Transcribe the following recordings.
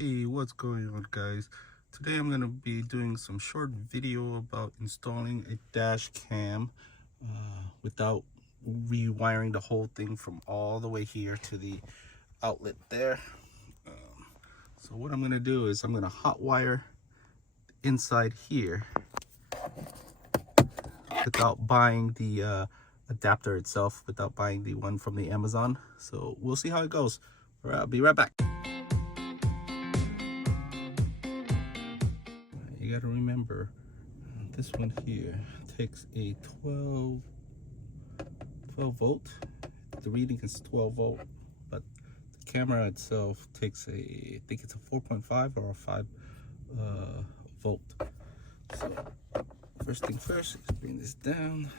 Hey, what's going on, guys? Today I'm going to be doing some short video about installing a dash cam without rewiring the whole thing from all the way here to the outlet there. So what I'm going to do is I'm going to hot wire inside here without buying the adapter itself, without buying the one from the Amazon. So we'll see how it goes. All right, I'll be right back. You got to remember, this one here takes a 12 volt. The reading is 12 volt, but the camera itself takes I think it's a 4.5 or a 5 volt. So first thing first, let's bring this down.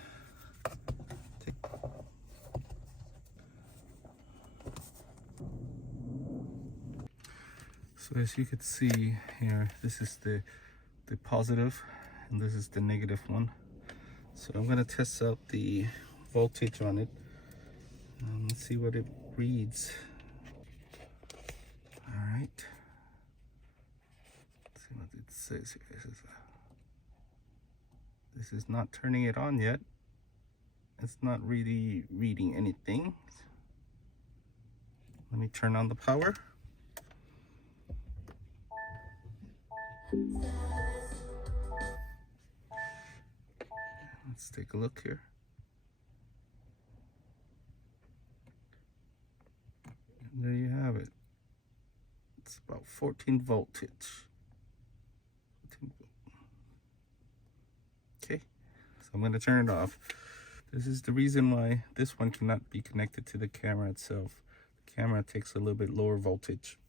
So as you can see here, this is the positive and this is the negative one. So I'm going to test out the voltage on it. Let's see what it reads. All right. Let's see what it says here. This is not turning it on yet. It's not really reading anything. Let me turn on the power. Let's take a look here. And there you have it. It's about 14 voltage. 14 volt. Okay, so I'm going to turn it off. This is the reason why this one cannot be connected to the camera itself. The camera takes a little bit lower voltage.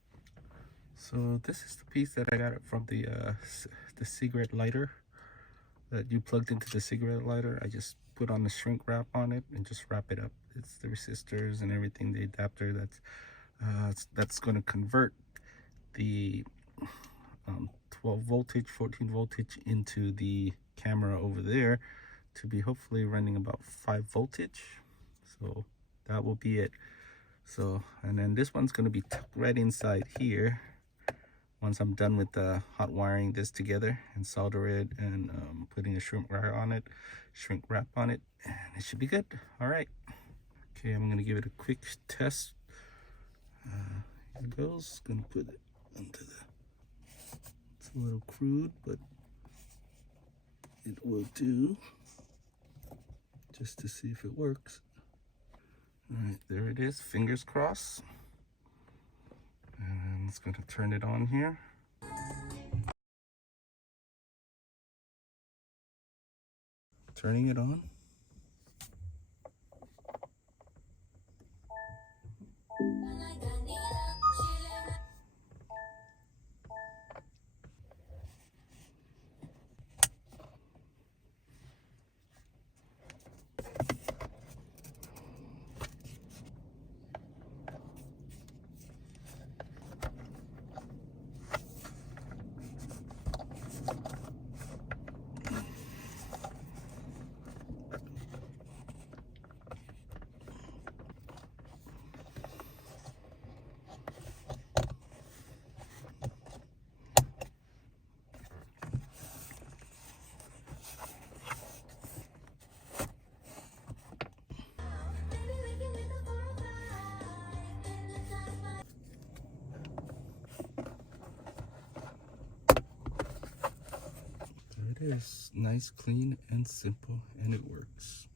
So this is the piece that I got from the cigarette lighter that you plugged into the cigarette lighter. I just put on the shrink wrap on it and just wrap it up. It's the resistors and everything, the adapter that's going to convert the 12 voltage, 14 voltage into the camera over there to be hopefully running about 5 voltage. So that will be it. So, and then this one's going to be tucked right inside here once I'm done with the hot wiring this together and solder it and putting a shrink wrap on it, and it should be good. All right. Okay, I'm going to give it a quick test. Here it goes. Going to put it onto the, it's a little crude, but it will do, just to see if it works. All right, there it is. Fingers crossed. And it's going to turn it on here. Turning it on. There it is. Nice, clean, and simple, and it works.